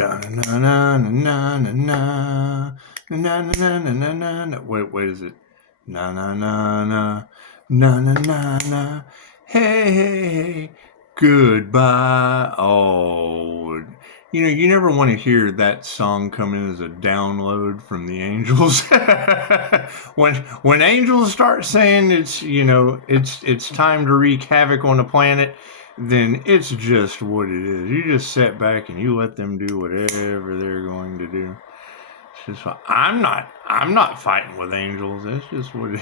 Wait, is it? Na na na na na na na na. Hey, goodbye. Oh, you never want to hear that song come in as a download from the angels. when angels start saying it's time to wreak havoc on the planet, then it's just what it is. You just sit back and you let them do whatever they're going to do. It's just I'm not fighting with angels. That's just what it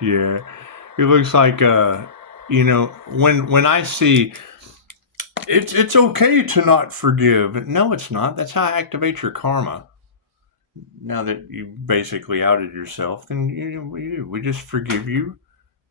Yeah. It looks like when I see it's okay to not forgive. No, it's not. That's how I activate your karma. Now that you basically outed yourself, then we just forgive you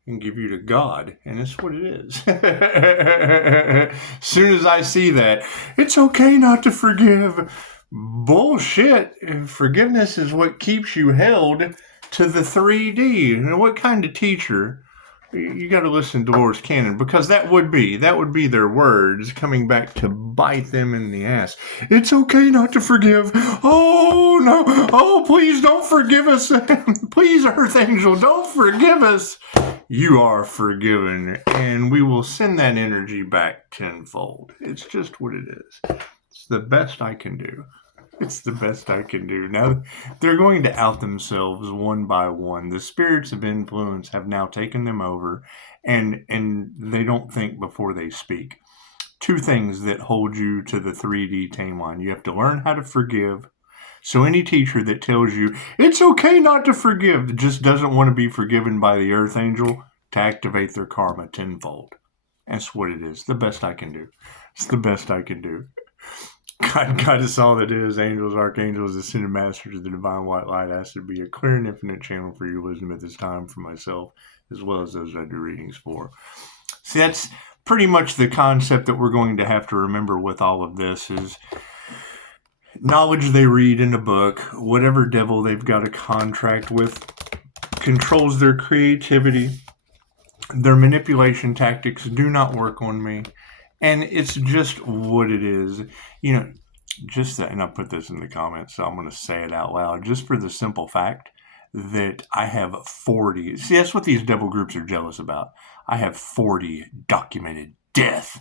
and give you to God, and it's what it is. As soon as I see that, it's okay not to forgive. Bullshit. Forgiveness is what keeps you held to the 3D. And what kind of teacher? You got to listen to Dolores Cannon, because that would be their words coming back to bite them in the ass. It's okay not to forgive. Oh no! Oh, please don't forgive us. Please, Earth Angel, don't forgive us. You are forgiven, and we will send that energy back tenfold. It's just what it is. It's the best I can do. It's the best I can do. Now, they're going to out themselves one by one. The spirits of influence have now taken them over, and they don't think before they speak. Two things that hold you to the 3D timeline. You have to learn how to forgive. So any teacher that tells you it's okay not to forgive just doesn't want to be forgiven by the Earth Angel to activate their karma tenfold. That's what it is. The best I can do. It's the best I can do. God is all that is. Angels, archangels, ascended masters, the divine white light has to be a clear and infinite channel for your wisdom at this time for myself, as well as those I do readings for. See, that's pretty much the concept that we're going to have to remember with all of this is knowledge they read in a book, whatever devil they've got a contract with, controls their creativity. Their manipulation tactics do not work on me. And it's just what it is. Just that, and I'll put this in the comments, so I'm going to say it out loud, just for the simple fact that I have 40. See, that's what these devil groups are jealous about. I have 40 documented death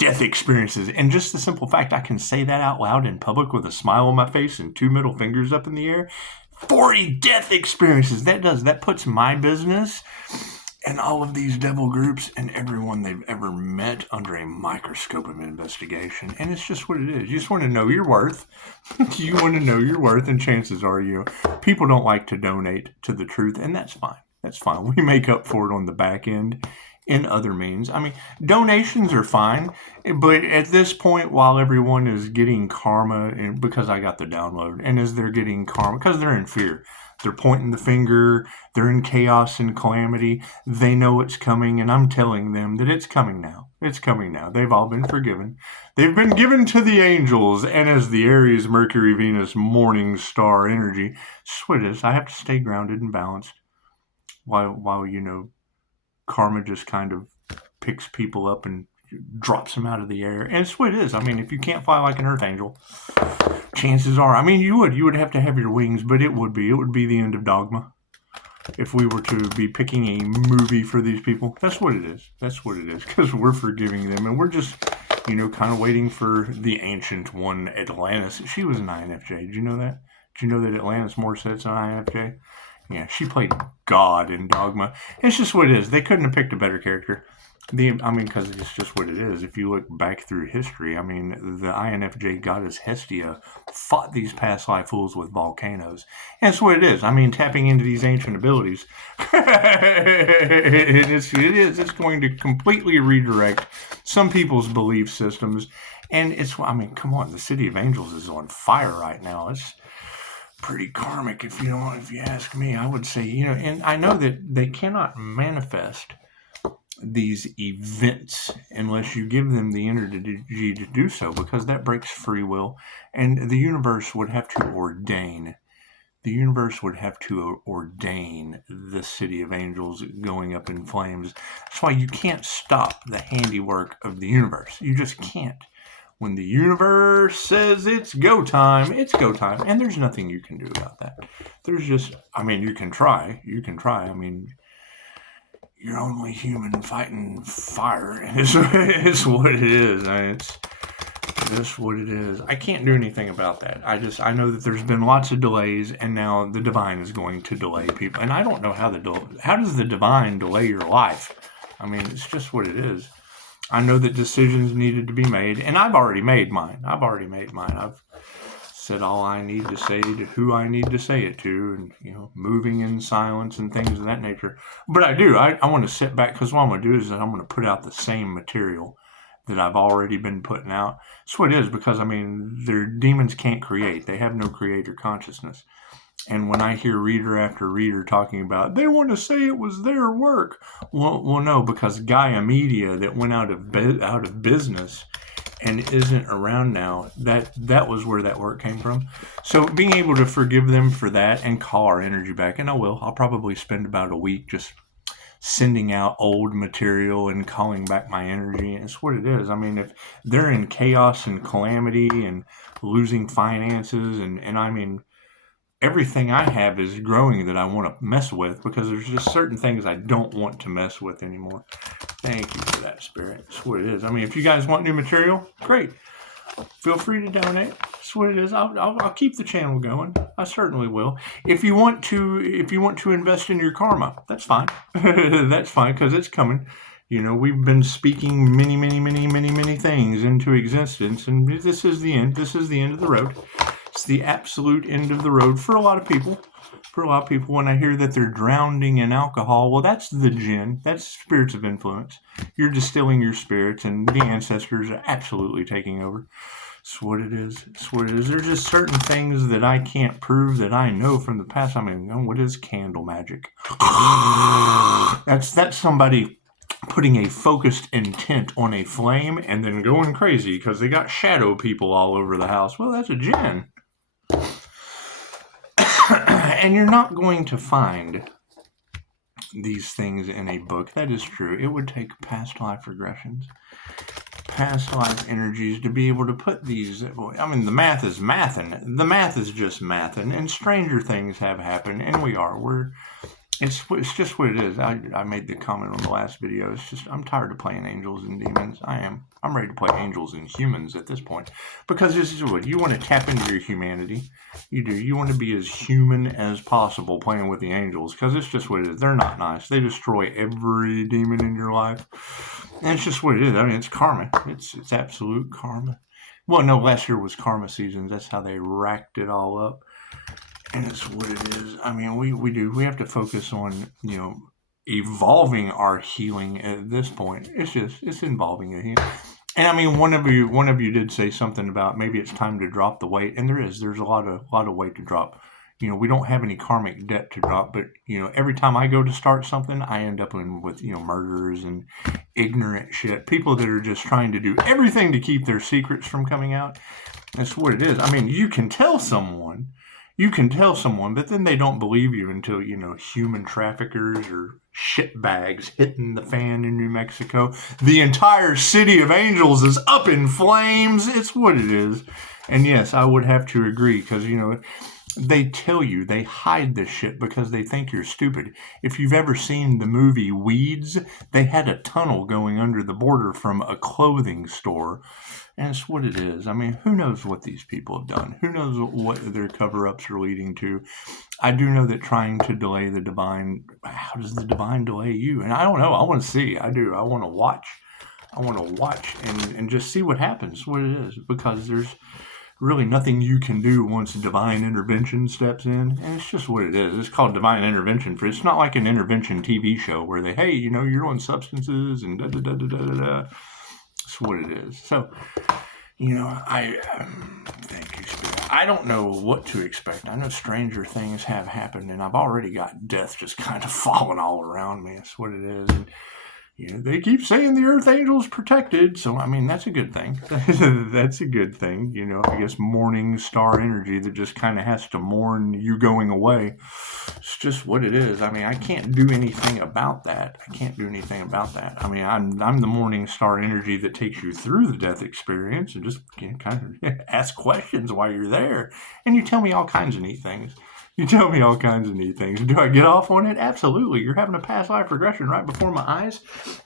experiences. And just the simple fact I can say that out loud in public with a smile on my face and two middle fingers up in the air. 40 death experiences. That puts my business and all of these devil groups and everyone they've ever met under a microscope of investigation. And it's just what it is. You just want to know your worth. You want to know your worth, and chances are people don't like to donate to the truth, and that's fine. That's fine. We make up for it on the back end in other means. I mean, donations are fine, but at this point, while everyone is getting karma, and because I got the download, and as they're getting karma, because they're in fear, they're pointing the finger, they're in chaos and calamity, they know it's coming, and I'm telling them that it's coming now. It's coming now. They've all been forgiven. They've been given to the angels, and as the Aries, Mercury, Venus, morning star energy, so it is. I have to stay grounded and balanced while karma just kind of picks people up and drops them out of the air. And it's what it is. I mean, if you can't fly like an Earth Angel, chances are, I mean, you would have to have your wings, but it would be the end of Dogma if we were to be picking a movie for these people. That's what it is. That's what it is, because we're forgiving them, and we're just, kind of waiting for the ancient one, Atlantis. She was an INFJ. Did you know that? Did you know that Atlantis Morsette's an INFJ? Yeah, she played God in Dogma. It's just what it is. They couldn't have picked a better character. Because it's just what it is. If you look back through history, the INFJ goddess Hestia fought these past life fools with volcanoes. And that's what it is. Tapping into these ancient abilities. It's going to completely redirect some people's belief systems. And come on, the City of Angels is on fire right now. It's pretty karmic, if you ask me. I would say, and I know that they cannot manifest these events unless you give them the energy to do so, because that breaks free will, and the universe would have to ordain the universe would have to ordain the city of angels going up in flames. That's why you can't stop the handiwork of the universe. You just can't. When the universe says it's go time, it's go time. And there's nothing you can do about that. There's just, I mean, you can try. You can try. I mean, you're only human fighting fire. It's what it is. I mean, it's just what it is. I can't do anything about that. I know that there's been lots of delays, and now the divine is going to delay people. And I don't know how does the divine delay your life? I mean, it's just what it is. I know that decisions needed to be made, and I've already made mine. I've said all I need to say to who I need to say it to, and, you know, moving in silence and things of that nature. But I want to sit back, because what I'm going to do is that I'm going to put out the same material that I've already been putting out. That's what it is, because, I mean, their demons can't create. They have no creator consciousness. And when I hear reader after reader talking about, they want to say it was their work. Well, no, because Gaia Media, that went out of business and isn't around now, that was where that work came from. So being able to forgive them for that and call our energy back, and I'll probably spend about a week just sending out old material and calling back my energy. It's what it is. I mean, if they're in chaos and calamity and losing finances, and I mean, everything I have is growing that I want to mess with, because there's just certain things I don't want to mess with anymore. Thank you for that, Spirit. That's what it is. I mean, if you guys want new material, great. Feel free to donate. That's what it is. I'll keep the channel going. I certainly will. If you want to invest in your karma, that's fine. That's fine, because it's coming. You know, we've been speaking many things into existence, and this is the end. This is the end of the road. It's the absolute end of the road for a lot of people. For a lot of people, when I hear that they're drowning in alcohol, well, that's the jinn. That's spirits of influence. You're distilling your spirits, and the ancestors are absolutely taking over. It's what it is. It's what it is. There's just certain things that I can't prove that I know from the past. I mean, what is candle magic? That's somebody putting a focused intent on a flame and then going crazy because they got shadow people all over the house. Well, that's a jinn. And you're not going to find these things in a book. That is true. It would take past life regressions, past life energies to be able to put these. I mean, the math is mathin'. The math is just mathin', and stranger things have happened, and it's just what it is. I made the comment on the last video. It's just, I'm tired of playing angels and demons. I'm ready to play angels and humans at this point, because this is what you want to tap into your humanity. You do. You want to be as human as possible playing with the angels, because it's just what it is. They're not nice. They destroy every demon in your life, and it's just what it is. I mean, it's karma. It's absolute karma. Well, no, last year was karma seasons. That's how they racked it all up. And it's what it is. I mean, we have to focus on, you know, evolving our healing at this point. It's involving a healing. And I mean, one of you did say something about maybe it's time to drop the weight, and there's a lot of weight to drop. You know, we don't have any karmic debt to drop, but, you know, every time I go to start something, I end up with, you know, murderers and ignorant shit, people that are just trying to do everything to keep their secrets from coming out. That's what it is. I mean, you can tell someone, but then they don't believe you until, you know, human traffickers or shitbags hitting the fan in New Mexico. The entire city of angels is up in flames. It's what it is. And yes, I would have to agree, because, you know, they tell you, they hide this shit because they think you're stupid. If you've ever seen the movie Weeds, they had a tunnel going under the border from a clothing store. And it's what it is. I mean, who knows what these people have done? Who knows what their cover-ups are leading to? I do know that trying to delay the divine, how does the divine delay you? And I don't know. I want to see. I do. I want to watch. And just see what happens, what it is. Because there's really nothing you can do once divine intervention steps in. And it's just what it is. It's called divine intervention. It's not like an intervention TV show where they, hey, you know, you're on substances and da-da-da-da-da-da. That's what it is. So, you know, thank you, Spirit. I don't know what to expect. I know stranger things have happened, and I've already got death just kind of falling all around me. That's what it is. And, they keep saying the Earth Angel's protected, so I mean that's a good thing. That's a good thing, I guess morning star energy that just kind of has to mourn you going away. It's just what it is. I mean, I can't do anything about that. I mean, I'm the morning star energy that takes you through the death experience and just kind of ask questions while you're there, and you tell me all kinds of neat things. Do I get off on it? Absolutely. You're having a past life regression right before my eyes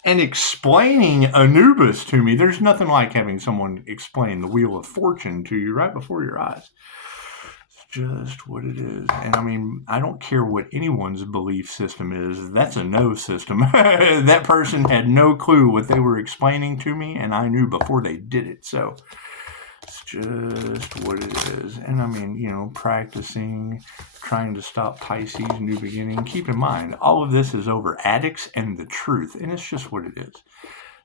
and explaining Anubis to me. There's nothing like having someone explain the Wheel of Fortune to you right before your eyes. It's just what it is. And I mean, I don't care what anyone's belief system is. That's a no system. That person had no clue what they were explaining to me, and I knew before they did it. So it's just what it is. And I mean, practicing, trying to stop Pisces, new beginning. Keep in mind, all of this is over addicts and the truth. And it's just what it is.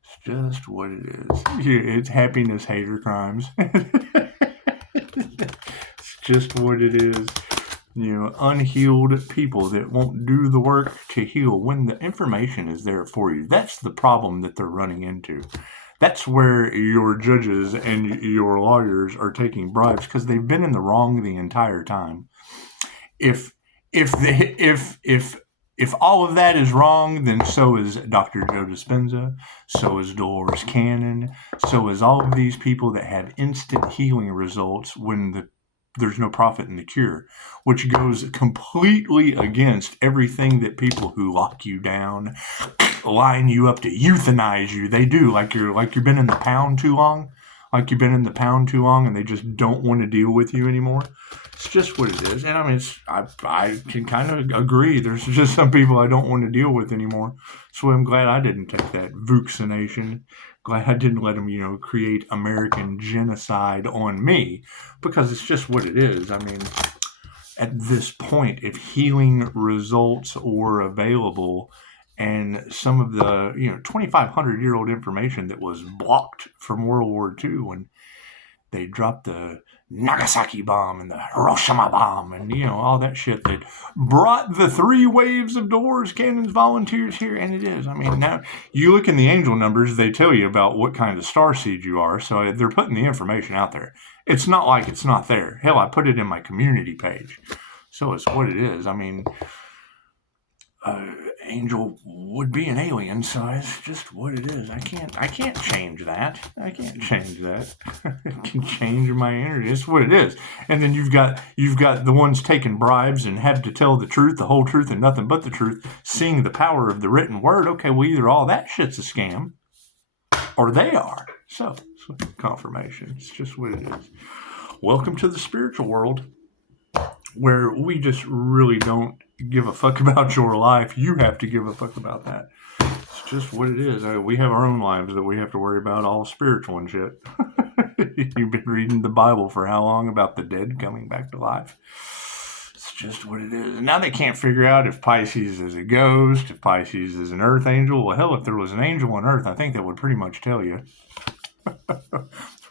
It's just what it is. It's happiness, hater crimes. It's just what it is. Unhealed people that won't do the work to heal when the information is there for you. That's the problem that they're running into. That's where your judges and your lawyers are taking bribes because they've been in the wrong the entire time. If all of that is wrong, then so is Dr. Joe Dispenza, so is Dolores Cannon, so is all of these people that have instant healing results when there's no profit in the cure, which goes completely against everything that people who lock you down, line you up to euthanize you, they do. Like you've been in the pound too long, and they just don't want to deal with you anymore. It's just what it is. And I mean, I can kind of agree. There's just some people I don't want to deal with anymore. So I'm glad I didn't take that vaccination. Glad I didn't let them, create American genocide on me, because it's just what it is. I mean, at this point, if healing results were available and some of the, 2,500-year-old information that was blocked from World War II when they dropped the Nagasaki bomb and the Hiroshima bomb and, all that shit that brought the 3 waves of doors, cannons, volunteers here. And it is. I mean, now you look in the angel numbers, they tell you about what kind of starseed you are. So they're putting the information out there. It's not like it's not there. Hell, I put it in my community page. So it's what it is. I mean, angel would be an alien, so it's just what it is. I can't change that. I can change my energy. It's what it is. And then you've got the ones taking bribes and have to tell the truth, the whole truth, and nothing but the truth, seeing the power of the written word. Okay, well, either all that shit's a scam, or they are. So confirmation. It's just what it is. Welcome to the spiritual world, where we just really don't give a fuck about your life. You have to give a fuck about that. It's just what it is. We have our own lives that we have to worry about, all spiritual and shit. You've been reading the Bible for how long about the dead coming back to life? It's just what it is. And now they can't figure out if Pisces is a ghost, if Pisces is an earth angel. Well, hell, if there was an angel on earth, I think that would pretty much tell you.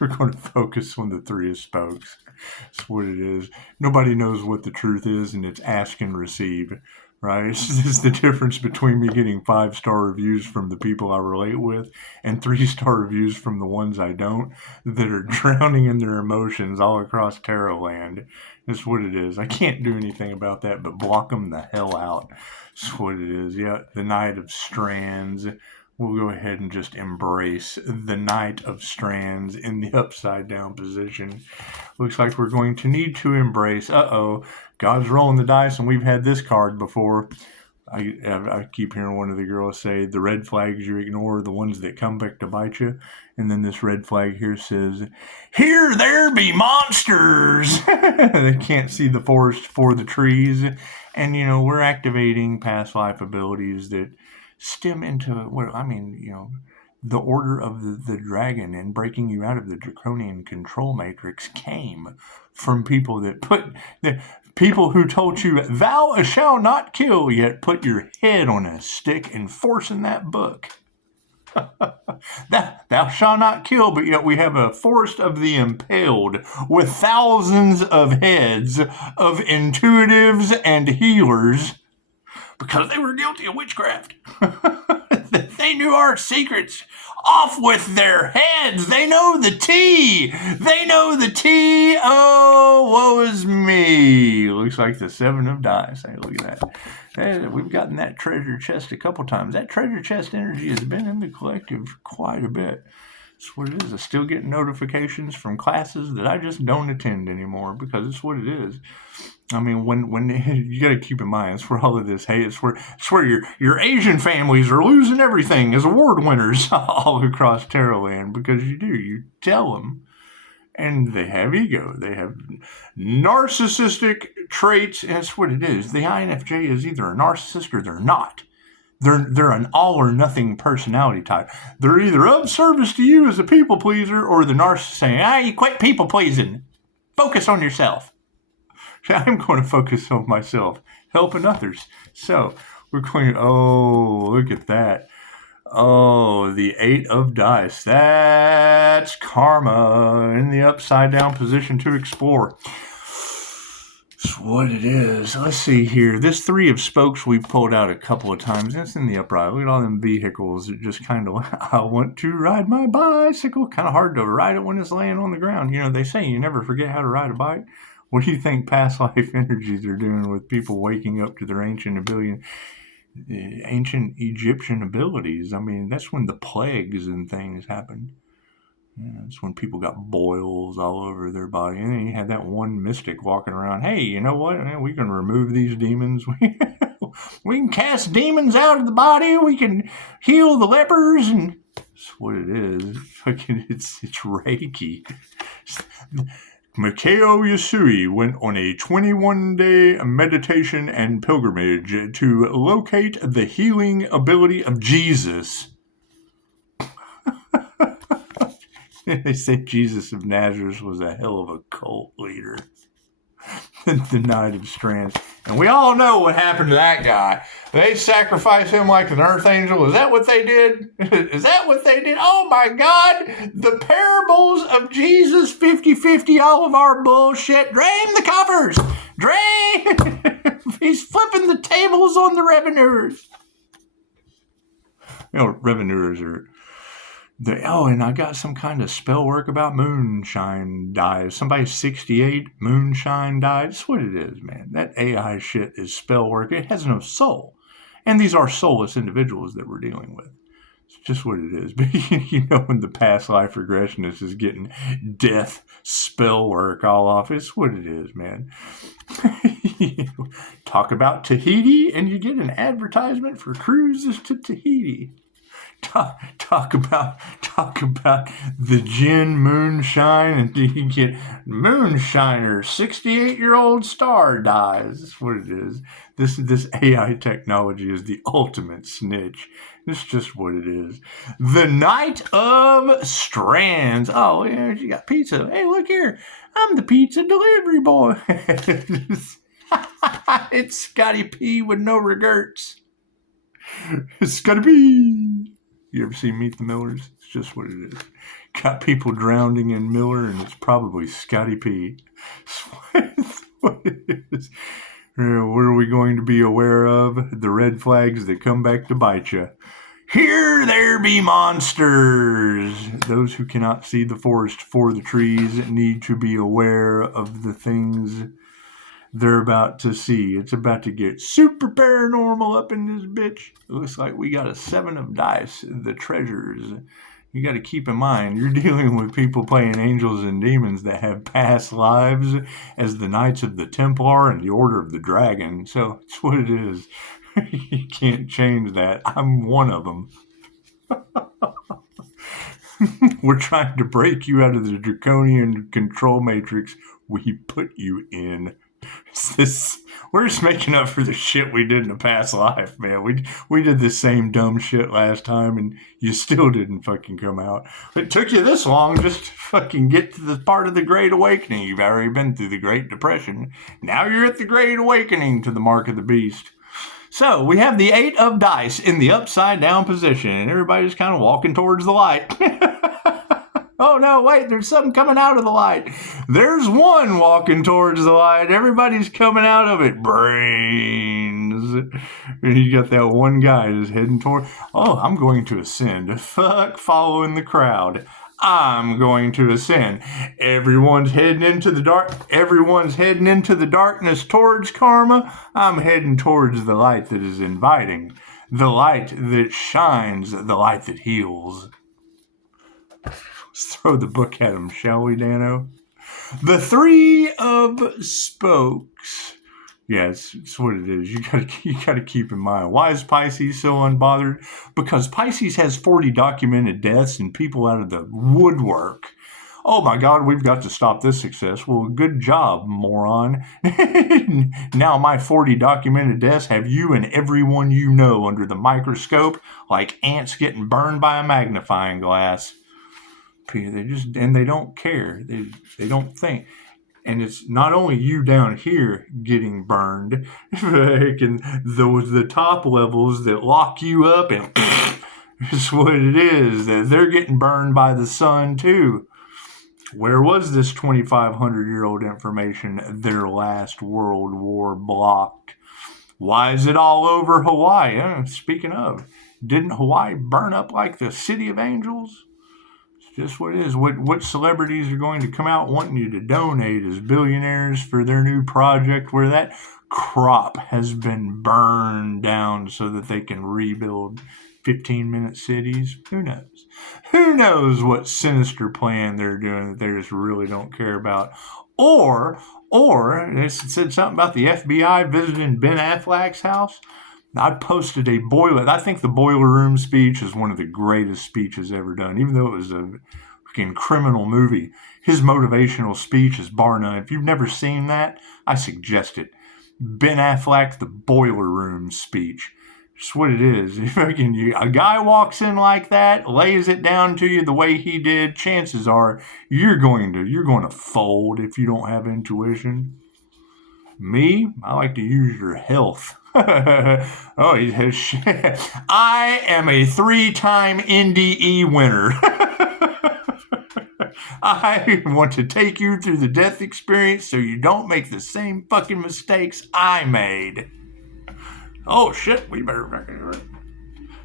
We're going to focus on the 3 of spokes. That's what it is. Nobody knows what the truth is, and it's ask and receive, right? It's the difference between me getting 5-star reviews from the people I relate with and 3-star reviews from the ones I don't, that are drowning in their emotions all across tarot land. That's what it is. I can't do anything about that but block them the hell out. That's what it is. Yeah, the Knight of Strands. We'll go ahead and just embrace the Knight of Strands in the upside down position. Looks like we're going to need to embrace, God's rolling the dice, and we've had this card before. I keep hearing one of the girls say, the red flags you ignore, the ones that come back to bite you. And then this red flag here says, here there be monsters. They can't see the forest for the trees. And, we're activating past life abilities that stem into the order of the dragon, and breaking you out of the draconian control matrix came from people who told you thou shalt not kill, yet put your head on a stick enforcing that book. Thou shalt not kill, but yet we have a forest of the impaled with thousands of heads of intuitives and healers, because they were guilty of witchcraft. They knew our secrets. Off with their heads. They know the tea. They know the tea. Oh, woe is me. Looks like the 7 of dice. Hey, look at that. Hey, we've gotten that treasure chest a couple times. That treasure chest energy has been in the collective quite a bit. That's what it is. I still get notifications from classes that I just don't attend anymore because it's what it is. I mean, when you got to keep in mind, it's where all of this, hey, it's where your Asian families are losing everything as award winners all across Terrorland because you tell them, and they have ego, they have narcissistic traits, and that's what it is. The INFJ is either a narcissist or they're not. They're an all or nothing personality type. They're either of service to you as a people pleaser or the narcissist saying, you quit people pleasing, focus on yourself. I'm going to focus on myself, helping others. So we're going, look at that. Oh, the 8 of dice. That's karma in the upside down position to explore. That's what it is. Let's see here. This 3 of spokes we've pulled out a couple of times. That's in the upright. Look at all them vehicles. It just kind of, I want to ride my bicycle. Kind of hard to ride it when it's laying on the ground. They say you never forget how to ride a bike. What do you think past life energies are doing with people waking up to their ancient Egyptian abilities? I mean, that's when the plagues and things happened. That's when people got boils all over their body. And then you had that one mystic walking around. Hey, you know what? We can remove these demons. We can cast demons out of the body. We can heal the lepers. And that's what it is. It's Reiki. Mikao Yasui went on a 21-day meditation and pilgrimage to locate the healing ability of Jesus. They say Jesus of Nazareth was a hell of a cult leader. The Knight of Strands. And we all know what happened to that guy. They sacrificed him like an earth angel. Is that what they did? Is that what they did? Oh my God. The parables of Jesus 50-50, all of our bullshit. Drain the coffers. Drain. He's flipping the tables on the revenuers. Revenuers are... and I got some kind of spell work about moonshine dyes. Somebody's 68 moonshine dyes. That's what it is, man. That AI shit is spell work. It has no soul. And these are soulless individuals that we're dealing with. It's just what it is. But when the past life regressionist is getting death spell work all off, it's what it is, man. Talk about Tahiti and you get an advertisement for cruises to Tahiti. Talk about the gin moonshine, and you get moonshiner 68-year-old star dies. That's what it is. This AI technology is the ultimate snitch. It's just what it is. The Knight of Strands. Oh, yeah, you got pizza. Hey, look here. I'm the pizza delivery boy. It's Scotty P with no regrets. It's Scotty P. You ever see Meet the Millers? It's just what it is. Got people drowning in Miller, and it's probably Scotty P. It's what it is. What are we going to be aware of? The red flags that come back to bite you. Here there be monsters. Those who cannot see the forest for the trees need to be aware of the things they're about to see. It's about to get super paranormal up in this bitch. It looks like we got a 7 of dice, the treasures. You got to keep in mind, you're dealing with people playing angels and demons that have past lives as the Knights of the Templar and the Order of the Dragon. So it's what it is. You can't change that. I'm one of them. We're trying to break you out of the draconian control matrix we put you in. We're just making up for the shit we did in the past life, man. We did the same dumb shit last time, and you still didn't fucking come out. It took you this long just to fucking get to the part of the Great Awakening. You've already been through the Great Depression. Now you're at the Great Awakening to the Mark of the Beast. So we have the 8 of dice in the upside down position, and everybody's kind of walking towards the light. Oh no, wait, there's something coming out of the light. There's one walking towards the light. Everybody's coming out of it. Brains. And you got that one guy just heading toward. Oh, I'm going to ascend. Fuck following the crowd. I'm going to ascend. Everyone's heading into the dark. Everyone's heading into the darkness towards karma. I'm heading towards the light that is inviting. The light that shines. The light that heals. Let's throw the book at him, shall we, Dano? The Three of Spokes. Yes, it's what it is. You gotta keep in mind. Why is Pisces so unbothered? Because Pisces has 40 documented deaths and people out of the woodwork. Oh my God, we've got to stop this success. Well, good job, moron. Now my 40 documented deaths have you and everyone you know under the microscope like ants getting burned by a magnifying glass. They don't care. They don't think. And it's not only you down here getting burned, and the top levels that lock you up, and it's what it is, that they're getting burned by the sun too. Where was this 2,500-year-old information their last world war blocked? Why is it all over Hawaii? Speaking of, didn't Hawaii burn up like the City of Angels? Just what it is. What celebrities are going to come out wanting you to donate as billionaires for their new project where that crop has been burned down so that they can rebuild 15-minute cities? Who knows? Who knows what sinister plan they're doing that they just really don't care about? Or they said something about the FBI visiting Ben Affleck's house. I posted a boiler. I think the boiler room speech is one of the greatest speeches ever done, even though it was a freaking criminal movie. His motivational speech is bar none. If you've never seen that, I suggest it. Ben Affleck, the boiler room speech. Just what it is. If a guy walks in like that, lays it down to you the way he did, chances are you're going to fold if you don't have intuition. Me, I like to use your health. Oh, I am a 3-time NDE winner. I want to take you through the death experience so you don't make the same fucking mistakes I made. Oh shit, we better fucking.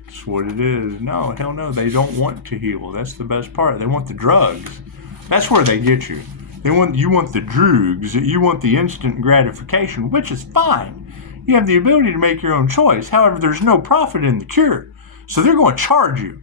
That's what it is. No, hell no, they don't want to heal. That's the best part. They want the drugs. That's where they get you. You want the drugs. You want the instant gratification, which is fine. You have the ability to make your own choice. However, there's no profit in the cure. So they're going to charge you.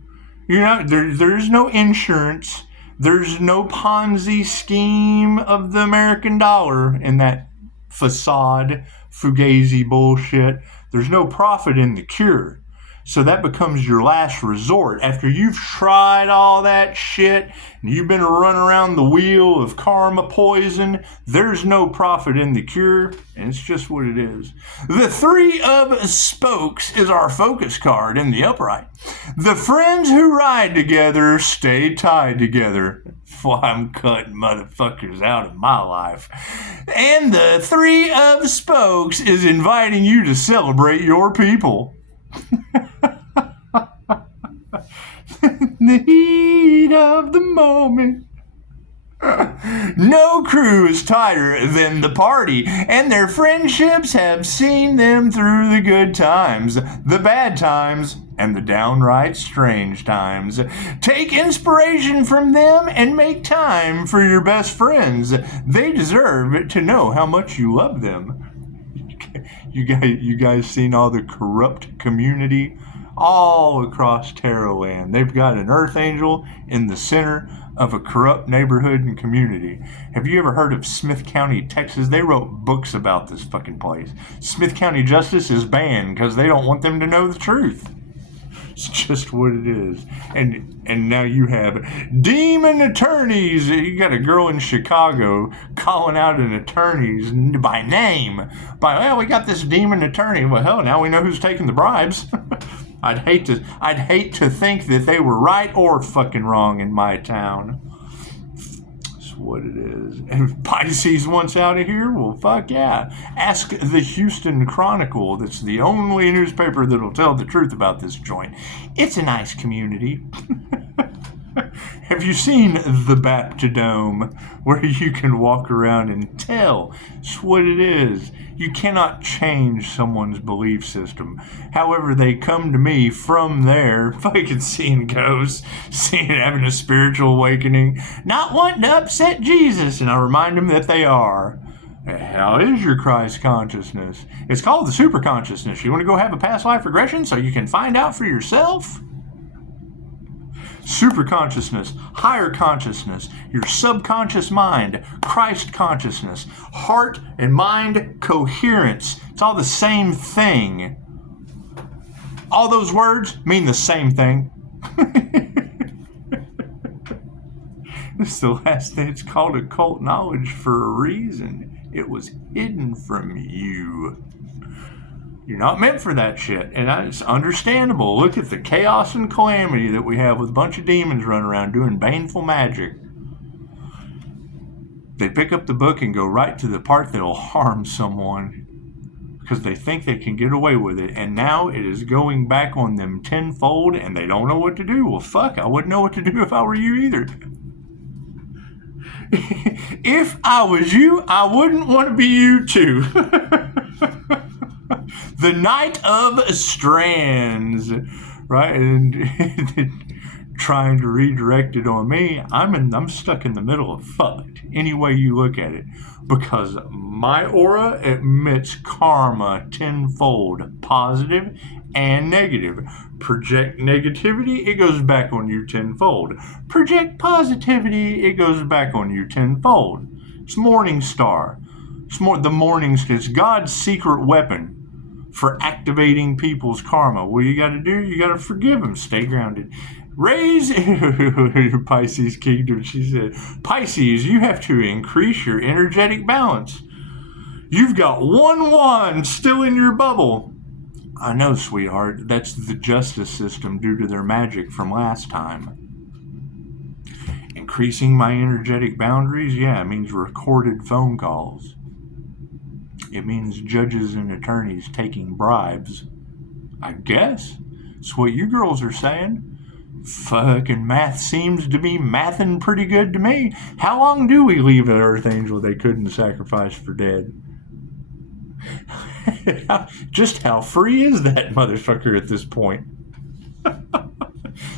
There's no insurance. There's no Ponzi scheme of the American dollar in that facade, fugazi bullshit. There's no profit in the cure. So that becomes your last resort. After you've tried all that shit and you've been running around the wheel of karma poison, there's no profit in the cure, and it's just what it is. The Three of Spokes is our focus card in the upright. The friends who ride together stay tied together. Why I'm cutting motherfuckers out of my life. And the Three of Spokes is inviting you to celebrate your people. The heat of the moment. No crew is tighter than the party, and their friendships have seen them through the good times, the bad times, and the downright strange times. Take inspiration from them and make time for your best friends. They deserve to know how much you love them. You guys seen all the corrupt community all across Tarot Land? They've got an Earth Angel in the center of a corrupt neighborhood and community. Have you ever heard of Smith County, Texas? They wrote books about this fucking place. Smith County Justice is banned because they don't want them to know the truth. It's just what it is. And now you have demon attorneys. You got a girl in Chicago calling out an attorneys by name. Well, we got this demon attorney. Well, hell, now we know who's taking the bribes. I'd hate to think that they were right or fucking wrong in my town. That's what it is. And if Pisces wants out of here, well, fuck yeah. Ask the Houston Chronicle. That's the only newspaper that'll tell the truth about this joint. It's a nice community. Have you seen the Baptidome, where you can walk around and tell it's what it is? You cannot change someone's belief system. However, they come to me from there, fucking seeing ghosts, having a spiritual awakening, not wanting to upset Jesus, and I remind them that they are. How is your Christ consciousness? It's called the super consciousness. You want to go have a past life regression so you can find out for yourself? Super consciousness, higher consciousness, your subconscious mind, Christ consciousness, heart and mind coherence. It's all the same thing. All those words mean the same thing. It's the last thing. It's called occult knowledge for a reason. It was hidden from you. You're not meant for that shit. And it's understandable. Look at the chaos and calamity that we have with a bunch of demons running around doing baneful magic. They pick up the book and go right to the part that'll harm someone because they think they can get away with it. And now it is going back on them tenfold and they don't know what to do. Well, fuck, I wouldn't know what to do if I were you either. If I was you, I wouldn't want to be you too. The Knight of Strands, right? And trying to redirect it on me, I'm stuck in the middle of fucked any way you look at it, because my aura emits karma tenfold, positive and negative. Project negativity, it goes back on you tenfold. Project positivity, it goes back on you tenfold. It's Morning Star. The Morning Star. It's God's secret weapon for activating people's karma. What you got to do? You got to forgive them. Stay grounded. Raise Pisces Kingdom. She said, Pisces, you have to increase your energetic balance. You've got 1-1 still in your bubble. I know, sweetheart. That's the justice system due to their magic from last time. Increasing my energetic boundaries? Yeah, it means recorded phone calls. It means judges and attorneys taking bribes. I guess. That's what you girls are saying. Fucking math seems to be mathing pretty good to me. How long do we leave an Earth Angel they couldn't sacrifice for dead? Just how free is that motherfucker at this point?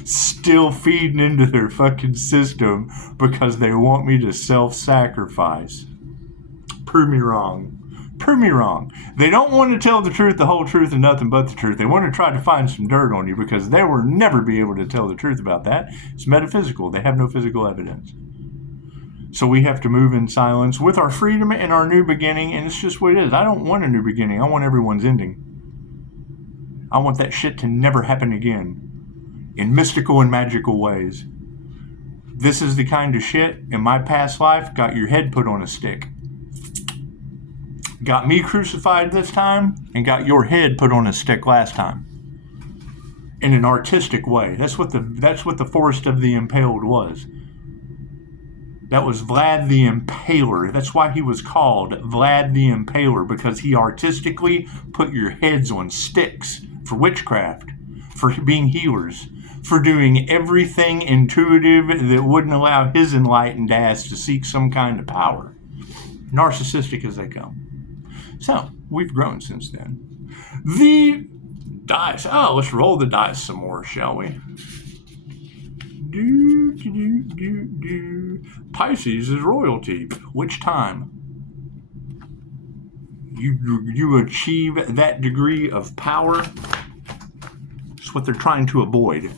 Still feeding into their fucking system because they want me to self-sacrifice. Prove me wrong. Prove me wrong. They don't want to tell the truth, the whole truth, and nothing but the truth. They want to try to find some dirt on you because they will never be able to tell the truth about that. It's metaphysical. They have no physical evidence. So we have to move in silence with our freedom and our new beginning, and it's just what it is. I don't want a new beginning. I want everyone's ending. I want that shit to never happen again in mystical and magical ways. This is the kind of shit in my past life got your head put on a stick. Got me crucified this time and got your head put on a stick last time. In an artistic way. That's what the Forest of the Impaled was. That was Vlad the Impaler. That's why he was called Vlad the Impaler, because he artistically put your heads on sticks for witchcraft, for being healers, for doing everything intuitive that wouldn't allow his enlightened ass to seek some kind of power. Narcissistic as they come. So, we've grown since then. The dice. Oh, let's roll the dice some more, shall we? Pisces is royalty. Which time? You achieve that degree of power. It's what they're trying to avoid.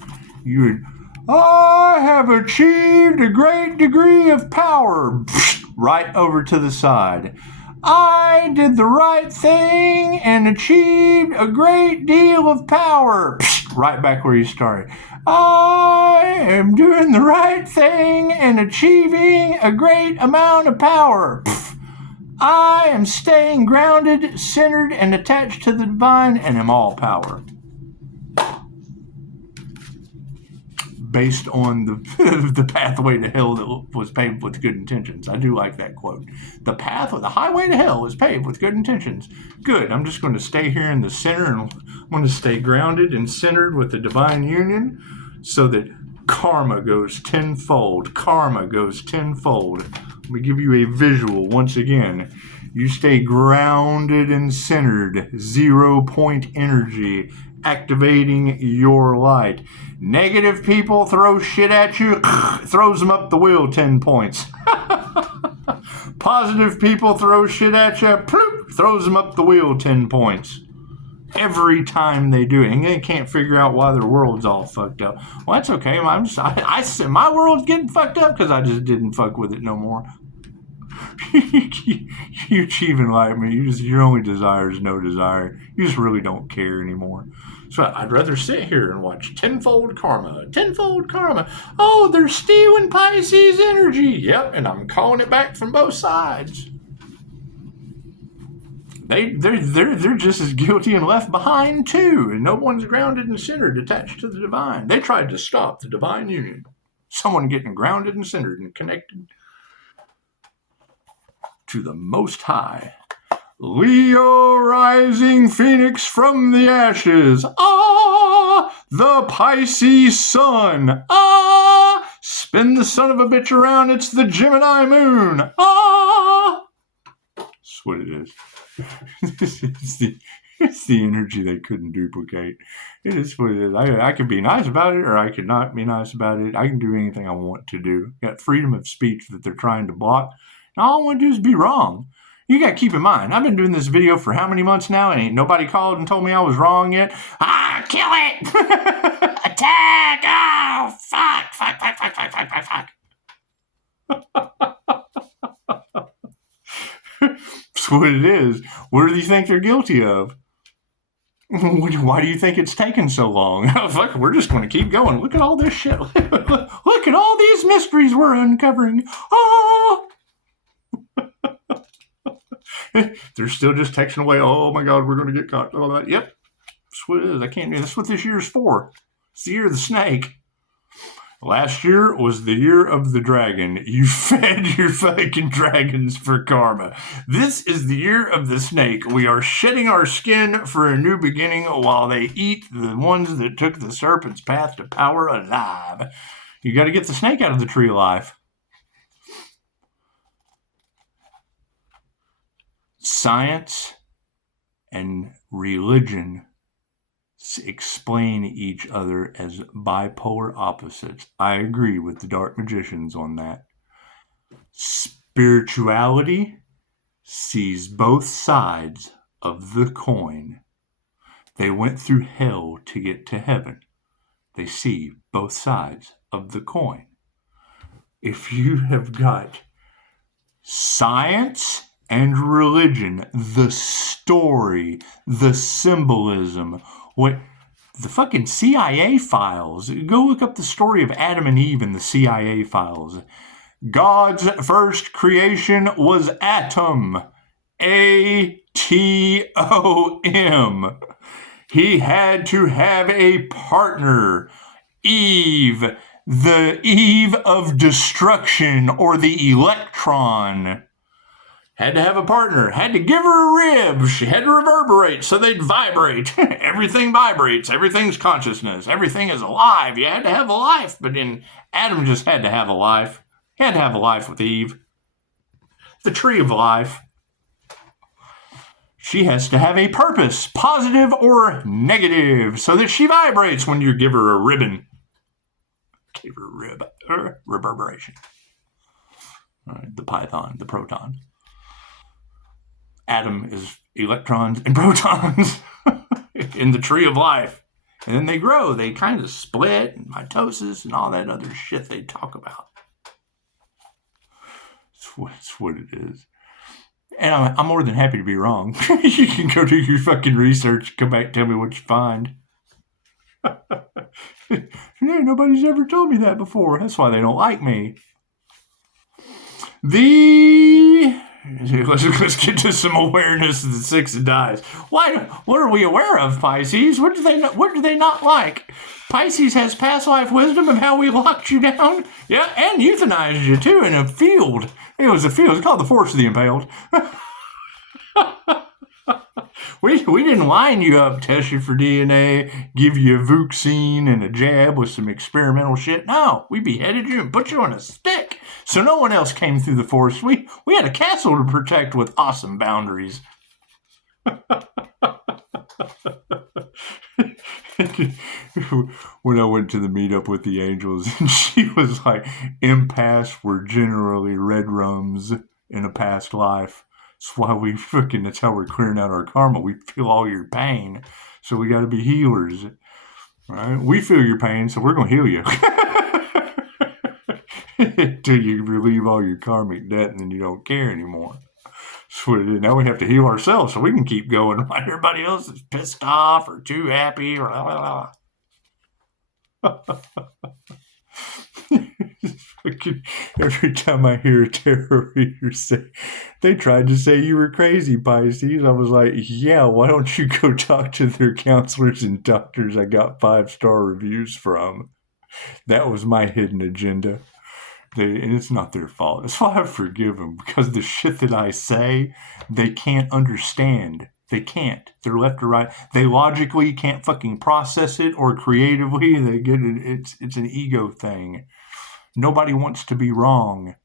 I have achieved a great degree of power. Right over to the side. I did the right thing and achieved a great deal of power. Right back where you started. I am doing the right thing and achieving a great amount of power. I am staying grounded, centered, and attached to the divine and am all power. Based on the pathway to hell that was paved with good intentions. I do like that quote. The highway to hell is paved with good intentions. Good. I'm just going to stay here in the center and I'm going to stay grounded and centered with the divine union so that karma goes tenfold. Karma goes tenfold. Let me give you a visual once again. You stay grounded and centered, 0 point energy, activating your light. Negative people throw shit at you, throws them up the wheel 10 points. Positive people throw shit at you, ploop, throws them up the wheel 10 points. Every time they do it, and they can't figure out why their world's all fucked up. Well, that's okay. My world's getting fucked up because I just didn't fuck with it no more. You achieve enlightenment. Your only desire is no desire. You just really don't care anymore. So I'd rather sit here and watch tenfold karma. Tenfold karma. Oh, they're stealing Pisces energy. Yep, and I'm calling it back from both sides. They're just as guilty and left behind too, and no one's grounded and centered, attached to the divine. They tried to stop the divine union. Someone getting grounded and centered and connected to the Most High. Leo rising phoenix from the ashes. Ah, the Pisces sun. Ah, spin the son of a bitch around. It's the Gemini moon. Ah, that's what it is. It's the energy they couldn't duplicate. It is what it is. I can be nice about it, or I could not be nice about it. I can do anything I want to do. Got freedom of speech that they're trying to block. And all I want to do is be wrong. You got to keep in mind, I've been doing this video for how many months now, and ain't nobody called and told me I was wrong yet. Ah, kill it! Attack! Oh, fuck! That's what it is. What do you think they're guilty of? Why do you think it's taken so long? Fuck, we're just going to keep going. Look at all this shit. Look at all these mysteries we're uncovering. Oh! They're still just texting away. Oh my God, we're going to get caught. All that. Yep. That's what it is. I can't do. That's what this year's for. It's the year of the snake. Last year was the year of the dragon. You fed your fucking dragons for karma. This is the year of the snake. We are shedding our skin for a new beginning while they eat the ones that took the serpent's path to power alive. You got to get the snake out of the tree of life. Science and religion explain each other as bipolar opposites. I agree with the dark magicians on that. Spirituality sees both sides of the coin. They went through hell to get to heaven. They see both sides of the coin. If you have got science and religion, the story, the symbolism, what the fucking CIA files. Go look up the story of Adam and Eve in the CIA files. God's first creation was atom. A-T-O-M. He had to have a partner. Eve, the Eve of destruction, or the electron. Had to have a partner. Had to give her a rib. She had to reverberate so they'd vibrate. Everything vibrates. Everything's consciousness. Everything is alive. You had to have a life. But then Adam just had to have a life. He had to have a life with Eve. The tree of life. She has to have a purpose, positive or negative, so that she vibrates when you give her a ribbon. Give her a rib. Reverberation. All right, the python, the proton. Atom is electrons and protons in the tree of life. And then they grow. They kind of split, and mitosis and all that other shit they talk about. That's what it is. And I'm more than happy to be wrong. You can go do your fucking research, come back, tell me what you find. Nobody's ever told me that before. That's why they don't like me. Let's get to some awareness of the six of dice. What are we aware of, Pisces? What do they not like? Pisces has past life wisdom of how we locked you down. Yeah, and euthanized you too in a field. It was a field. It's called the Force of the Impaled. We didn't line you up, test you for DNA, give you a vaccine and a jab with some experimental shit. No, we beheaded you and put you on a stick. So no one else came through the forest. We had a castle to protect with awesome boundaries. When I went to the meetup with the angels, and she was like, empaths were generally red rums in a past life. That's how we're clearing out our karma. We feel all your pain, so we got to be healers, right? We feel your pain, so we're going to heal you until you relieve all your karmic debt, and then you don't care anymore. So now we have to heal ourselves so we can keep going while everybody else is pissed off or too happy or blah, blah, blah. Every time I hear a tarot reader say, they tried to say you were crazy, Pisces, I was like, yeah, why don't you go talk to their counselors and doctors I got 5-star reviews from? That was my hidden agenda. And it's not their fault. That's why I forgive them, because the shit that I say, they can't understand. They can't. They're left or right. They logically can't fucking process it, or creatively they get it. It's an ego thing. Nobody wants to be wrong.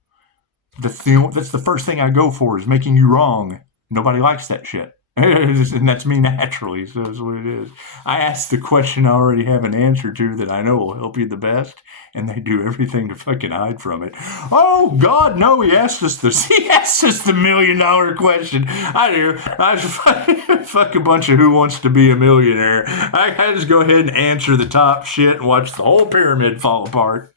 That's the first thing I go for, is making you wrong. Nobody likes that shit. And that's me naturally, so that's what it is. I ask the question I already have an answer to that I know will help you the best, and they do everything to fucking hide from it. Oh, God, no, he asked us the $1 million question. I do. I fuck a bunch of Who Wants to Be a Millionaire. I just go ahead and answer the top shit and watch the whole pyramid fall apart.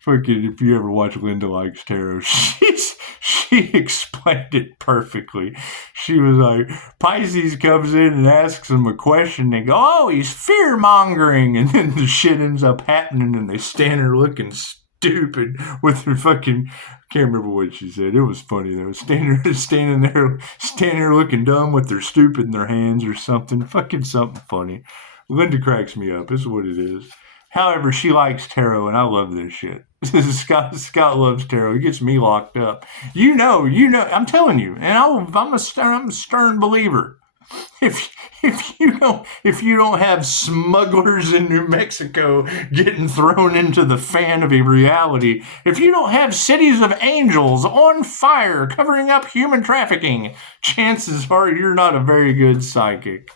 Fucking, if you ever watch Linda Likes Tarot, she explained it perfectly. She was like, Pisces comes in and asks him a question, and they go, oh, he's fear-mongering, and then the shit ends up happening, and they stand there looking stupid with their fucking, I can't remember what she said. It was funny, though. Standing there looking dumb with their stupid in their hands or something. Fucking something funny. Linda cracks me up. This is what it is. However, she likes tarot, and I love this shit. Scott loves tarot. He gets me locked up. You know. I'm telling you, and I'm a stern believer. If you don't have smugglers in New Mexico getting thrown into the fan of a reality, if you don't have cities of angels on fire covering up human trafficking, chances are you're not a very good psychic.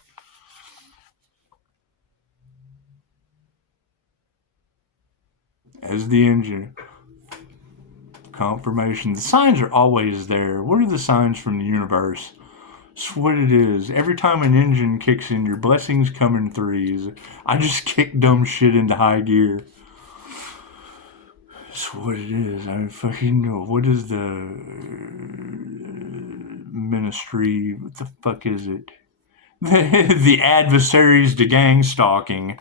As the engine. Confirmation. The signs are always there. What are the signs from the universe? It's what it is. Every time an engine kicks in, your blessings come in threes. I just kick dumb shit into high gear. It's what it is. I fucking know. What is the ministry? What the fuck is it? The adversaries to gang stalking.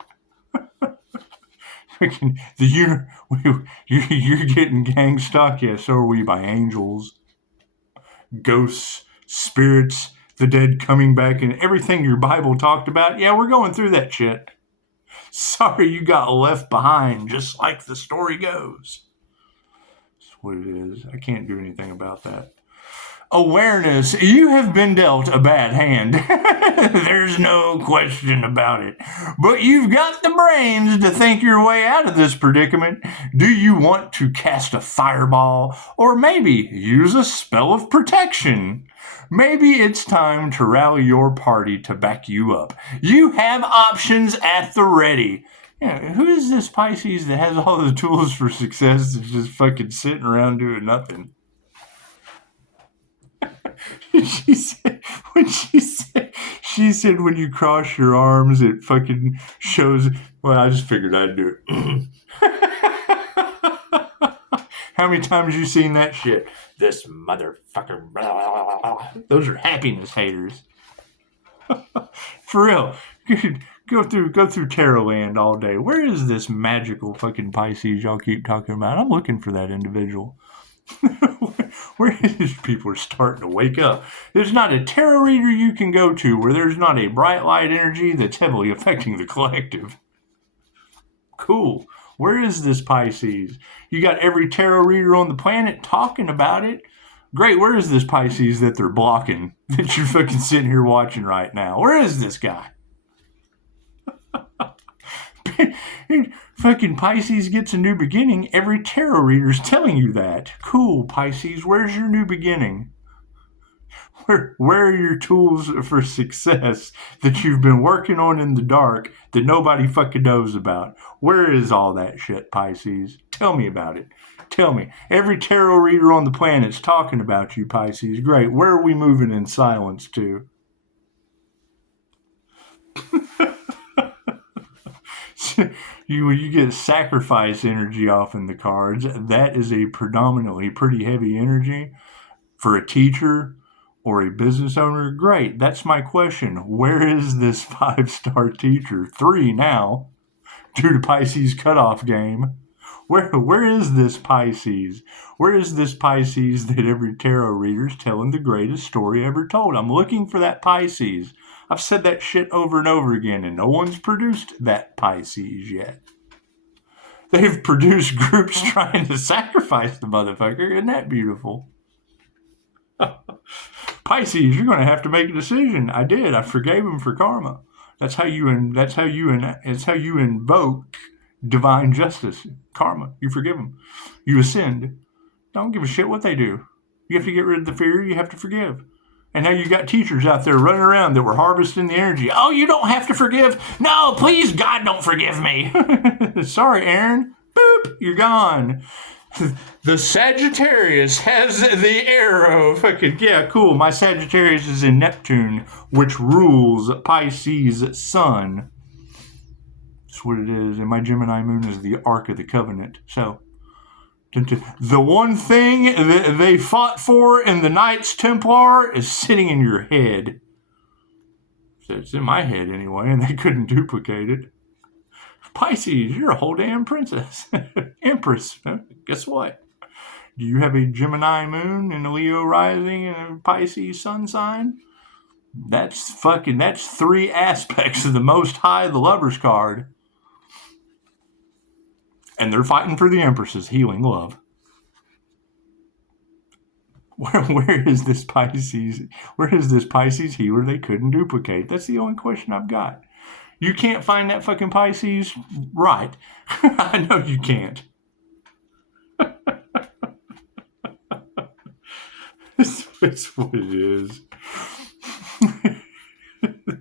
You're getting gang stalked, yeah, so are we, by angels, ghosts, spirits, the dead coming back, and everything your Bible talked about. Yeah, we're going through that shit. Sorry you got left behind, just like the story goes. That's what it is. I can't do anything about that. Awareness, you have been dealt a bad hand. There's no question about it. But you've got the brains to think your way out of this predicament. Do you want to cast a fireball, or maybe use a spell of protection? Maybe it's time to rally your party to back you up. You have options at the ready. Yeah, who is this Pisces that has all the tools for success that's just fucking sitting around doing nothing? She said when you cross your arms, it fucking shows. Well, I just figured I'd do it. How many times you seen that shit? This motherfucker. Blah, blah, blah. Those are happiness haters. For real. Go through Tarot Land all day. Where is this magical fucking Pisces y'all keep talking about? I'm looking for that individual. Where people are starting to wake up. There's not a tarot reader you can go to where there's not a bright light energy that's heavily affecting the collective. Cool. Where is this Pisces? You got every tarot reader on the planet talking about it. Great, where is this Pisces that they're blocking that you're fucking sitting here watching right now? Where is this guy? Fucking Pisces gets a new beginning. Every tarot reader's telling you that. Cool, Pisces, where's your new beginning? Where are your tools for success that you've been working on in the dark that nobody fucking knows about? Where is all that shit, Pisces? Tell me about it. Tell me. Every tarot reader on the planet's talking about you, Pisces. Great. Where are we moving in silence to? You get sacrifice energy off in the cards. That is a predominantly pretty heavy energy for a teacher or a business owner. Great. That's my question. Where is this 5-star teacher? 3 now, due to Pisces cutoff game. Where is this Pisces? Where is this Pisces that every tarot reader's telling the greatest story ever told? I'm looking for that Pisces. I've said that shit over and over again, and no one's produced that Pisces yet. They've produced groups trying to sacrifice the motherfucker. Isn't that beautiful? Pisces, you're going to have to make a decision. I did. I forgave him for karma. That's how you invoke divine justice, karma. You forgive them. You ascend. Don't give a shit what they do. You have to get rid of the fear. You have to forgive. And now you got teachers out there running around that were harvesting the energy. Oh, you don't have to forgive. No, please, God, don't forgive me. Sorry, Aaron. Boop, you're gone. The Sagittarius has the arrow. Fucking, yeah, cool. My Sagittarius is in Neptune, which rules Pisces' sun. That's what it is. And my Gemini moon is the Ark of the Covenant. So, the one thing that they fought for in the Knights Templar is sitting in your head. So it's in my head anyway, and they couldn't duplicate it. Pisces, you're a whole damn princess. Empress. Guess what? Do you have a Gemini moon and a Leo rising and a Pisces sun sign? That's 3 aspects of the Most High, the Lover's card. And they're fighting for the Empress's healing love. Where is this Pisces? Where is this Pisces healer they couldn't duplicate? That's the only question I've got. You can't find that fucking Pisces? Right. I know you can't. It's what it is.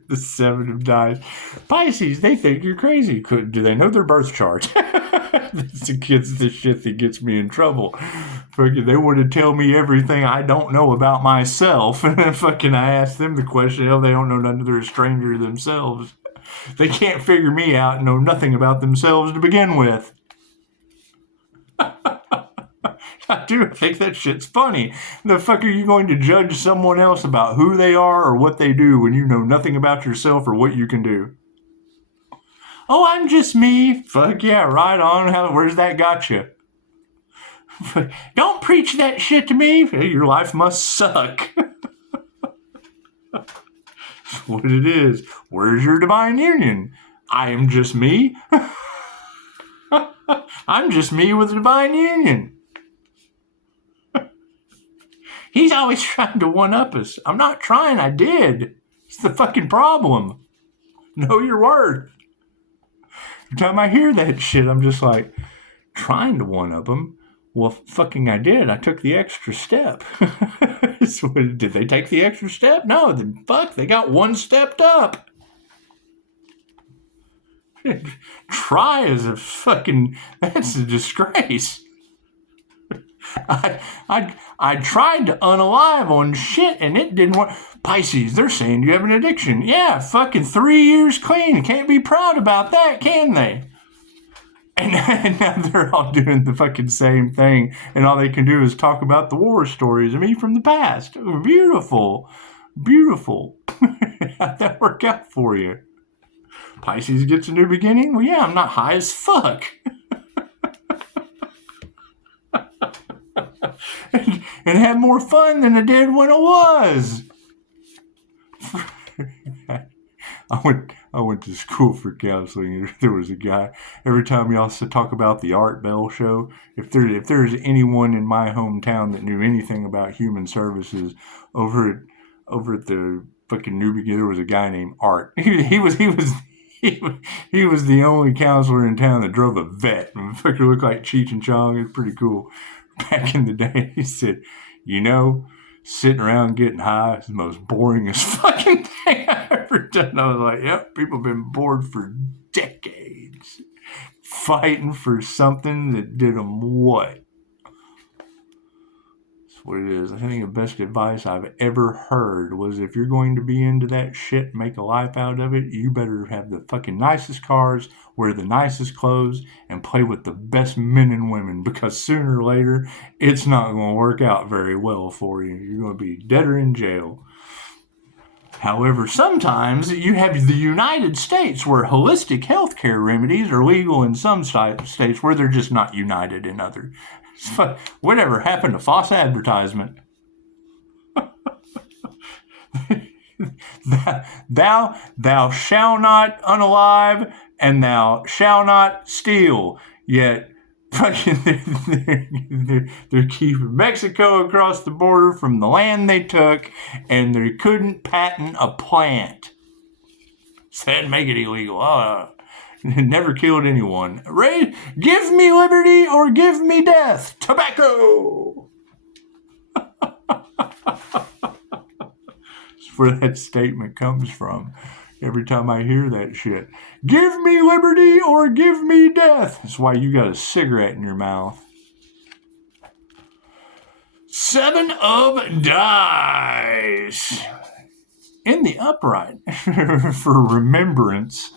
The 7 of Dice. Pisces, they think you're crazy. Do they know their birth chart? That's the shit that gets me in trouble. Fucking, they want to tell me everything I don't know about myself. And then fucking I ask them the question. Hell, they don't know nothing. They're a stranger themselves. They can't figure me out and know nothing about themselves to begin with. I do think that shit's funny. The fuck are you going to judge someone else about who they are or what they do when you know nothing about yourself or what you can do? Oh, I'm just me. Fuck yeah, right on. Where's that got you? Don't preach that shit to me. Your life must suck. That's what it is. Where's your divine union? I am just me. I'm just me with a divine union. He's always trying to one-up us. I'm not trying, I did. It's the fucking problem. Know your worth. Every time I hear that shit, I'm just like, trying to one-up him? Well, fucking I did. I took the extra step. So, did they take the extra step? No, then fuck, they got one stepped up. Try is a fucking, that's a disgrace. I tried to unalive on shit and it didn't work. Pisces, they're saying you have an addiction. Yeah, fucking 3 years clean. Can't be proud about that, can they? And now they're all doing the fucking same thing. And all they can do is talk about the war stories of me from the past. Beautiful. Beautiful. How'd that work out for you? Pisces gets a new beginning? Well, yeah, I'm not high as fuck. And have more fun than I did when I was. I I went to school for counseling. There was a guy. Every time y'all talk about the Art Bell show, if there's anyone in my hometown that knew anything about human services, over at the fucking New Beginning, there was a guy named Art. He was the only counselor in town that drove a vet and fucking looked like Cheech and Chong. It was pretty cool. Back in the day, he said, sitting around getting high is the most boringest fucking thing I ever done. I was like, yep, people have been bored for decades, fighting for something that did them what? That's what it is. I think the best advice I've ever heard was, if you're going to be into that shit and make a life out of it, you better have the fucking nicest cars, wear the nicest clothes, and play with the best men and women, because sooner or later, it's not going to work out very well for you. You're going to be dead or in jail. However, sometimes you have the United States, where holistic healthcare remedies are legal in some states where they're just not united in others. Whatever happened to false advertisement? Thou shalt not unalive, and thou shalt not steal. Yet, they're keeping Mexico across the border from the land they took, and they couldn't patent a plant. Said make it illegal. Never killed anyone. Ray, give me liberty or give me death. Tobacco. That's where that statement comes from. Every time I hear that shit. Give me liberty or give me death. That's why you got a cigarette in your mouth. 7 of dice. In the upright. For remembrance.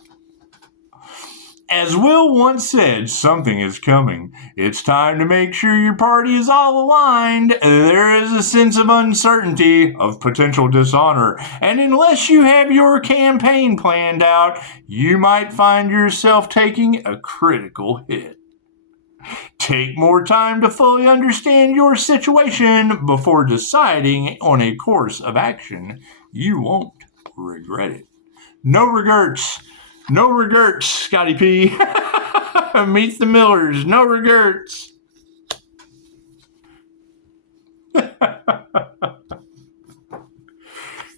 As Will once said, something is coming. It's time to make sure your party is all aligned. There is a sense of uncertainty, of potential dishonor, and unless you have your campaign planned out, you might find yourself taking a critical hit. Take more time to fully understand your situation before deciding on a course of action. You won't regret it. No regrets. No regrets, Scotty P. Meet the Millers. No regrets.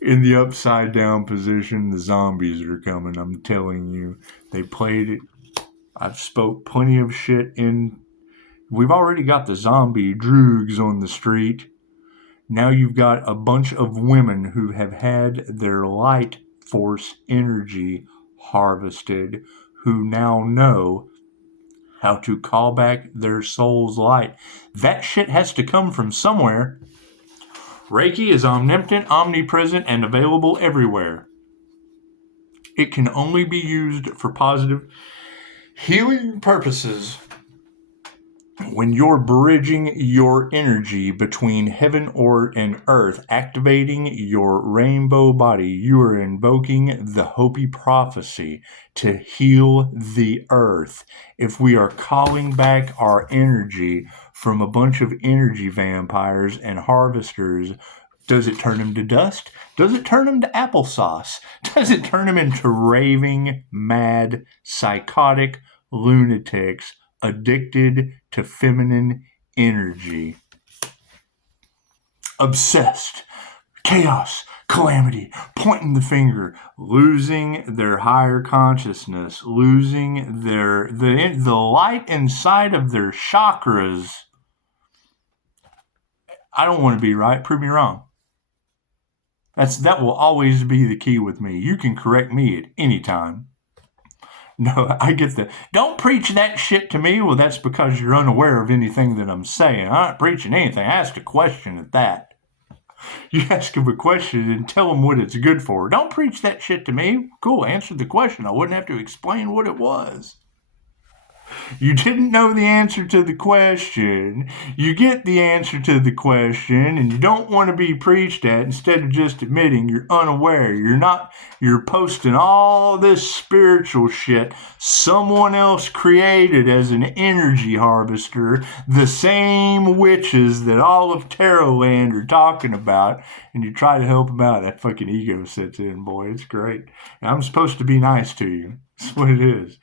In the upside down position, the zombies are coming. I'm telling you. They played it. I've spoke plenty of shit in. We've already got the zombie droogs on the street. Now you've got a bunch of women who have had their light force energy harvested, who now know how to call back their soul's light. That shit has to come from somewhere. Reiki is omnipotent, omnipresent, and available everywhere. It can only be used for positive healing purposes. When you're bridging your energy between heaven and earth, activating your rainbow body, you are invoking the Hopi prophecy to heal the earth. If we are calling back our energy from a bunch of energy vampires and harvesters, does it turn them to dust? Does it turn them to applesauce? Does it turn them into raving, mad, psychotic lunatics addicted to feminine energy? Obsessed, chaos, calamity, pointing the finger, losing their higher consciousness, losing the light inside of their chakras. I don't want to be right. Prove me wrong. That will always be the key with me. You can correct me at any time. No, I get that. Don't preach that shit to me. Well, that's because you're unaware of anything that I'm saying. I'm not preaching anything. I asked a question at that. You ask him a question and tell him what it's good for. Don't preach that shit to me. Cool, answer the question. I wouldn't have to explain what it was. You didn't know the answer to the question. You get the answer to the question, and you don't want to be preached at instead of just admitting you're unaware. You're posting all this spiritual shit someone else created as an energy harvester, the same witches that all of Tarot Land are talking about, and you try to help them out. That fucking ego sets in, boy. It's great. And I'm supposed to be nice to you. That's what it is.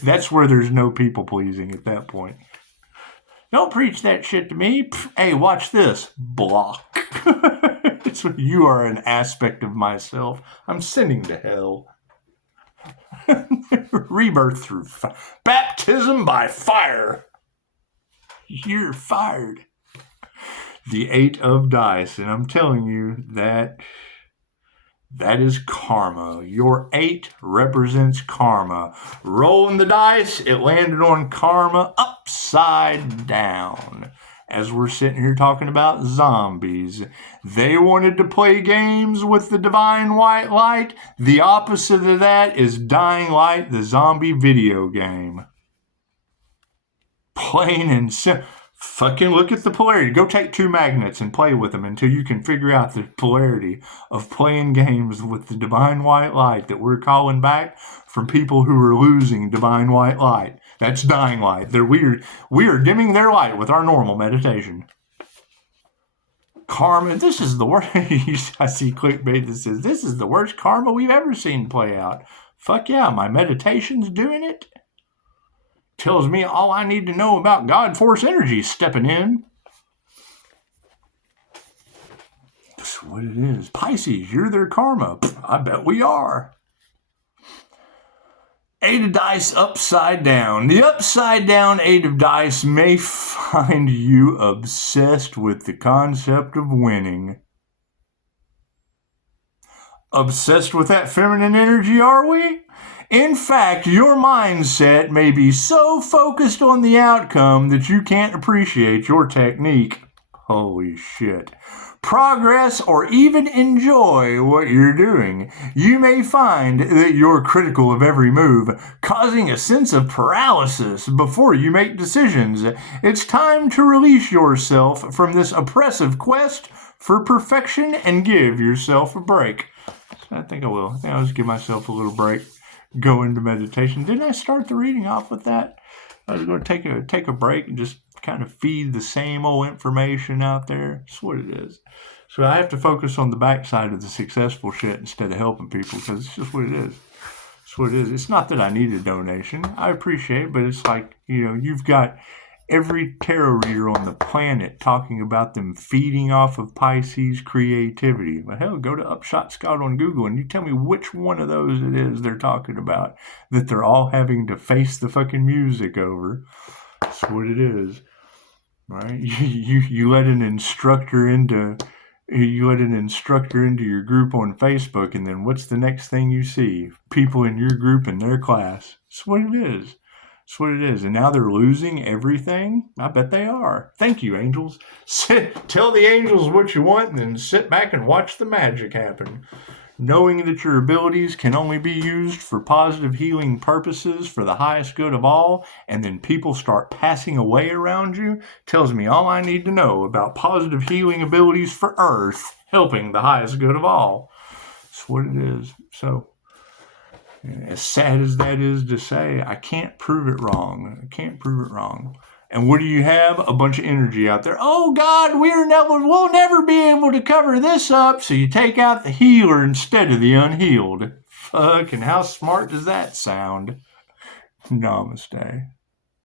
That's where there's no people pleasing at that point. Don't preach that shit to me. Hey, watch this. Block. It's what you are, an aspect of myself I'm sending to hell. Rebirth through baptism by fire. You're fired. The 8 of dice, and I'm telling you that is karma. Your 8 represents karma. Rolling the dice, it landed on karma upside down. As we're sitting here talking about zombies, they wanted to play games with the divine white light. The opposite of that is Dying Light, the zombie video game. Plain and simple. Fucking look at the polarity. Go take 2 magnets and play with them until you can figure out the polarity of playing games with the divine white light that we're calling back from people who are losing divine white light. That's dying light. We are dimming their light with our normal meditation. Karma. This is the worst. I see clickbait that says this is the worst karma we've ever seen play out. Fuck yeah, my meditation's doing it. Tells me all I need to know about God Force energy stepping in. That's what it is. Pisces, you're their karma. I bet we are. 8 of dice upside down. The upside down 8 of dice may find you obsessed with the concept of winning. Obsessed with that feminine energy, are we? In fact, your mindset may be so focused on the outcome that you can't appreciate your technique. Holy shit. Progress or even enjoy what you're doing. You may find that you're critical of every move, causing a sense of paralysis before you make decisions. It's time to release yourself from this oppressive quest for perfection and give yourself a break. I think I will. I think I'll just give myself a little break. Go into meditation. Didn't I start the reading off with that? I was going to take a break and just kind of feed the same old information out there. That's what it is. So I have to focus on the backside of the successful shit instead of helping people because it's just what it is. It's what it is. It's not that I need a donation. I appreciate it, but it's like, you've got every tarot reader on the planet talking about them feeding off of Pisces creativity. Well, hell, go to Upshotscott on Google and you tell me which one of those it is they're talking about that they're all having to face the fucking music over. That's what it is, right? You let an instructor into your group on Facebook, and then what's the next thing you see? People in your group and their class. That's what it is. That's what it is. And now they're losing everything? I bet they are. Thank you, angels. Tell the angels what you want and then sit back and watch the magic happen. Knowing that your abilities can only be used for positive healing purposes for the highest good of all, and then people start passing away around you, tells me all I need to know about positive healing abilities for Earth, helping the highest good of all. That's what it is. So, as sad as that is to say, I can't prove it wrong. I can't prove it wrong. And what do you have? A bunch of energy out there. Oh, God, we'll never be able to cover this up. So you take out the healer instead of the unhealed. Fuck, and how smart does that sound? Namaste.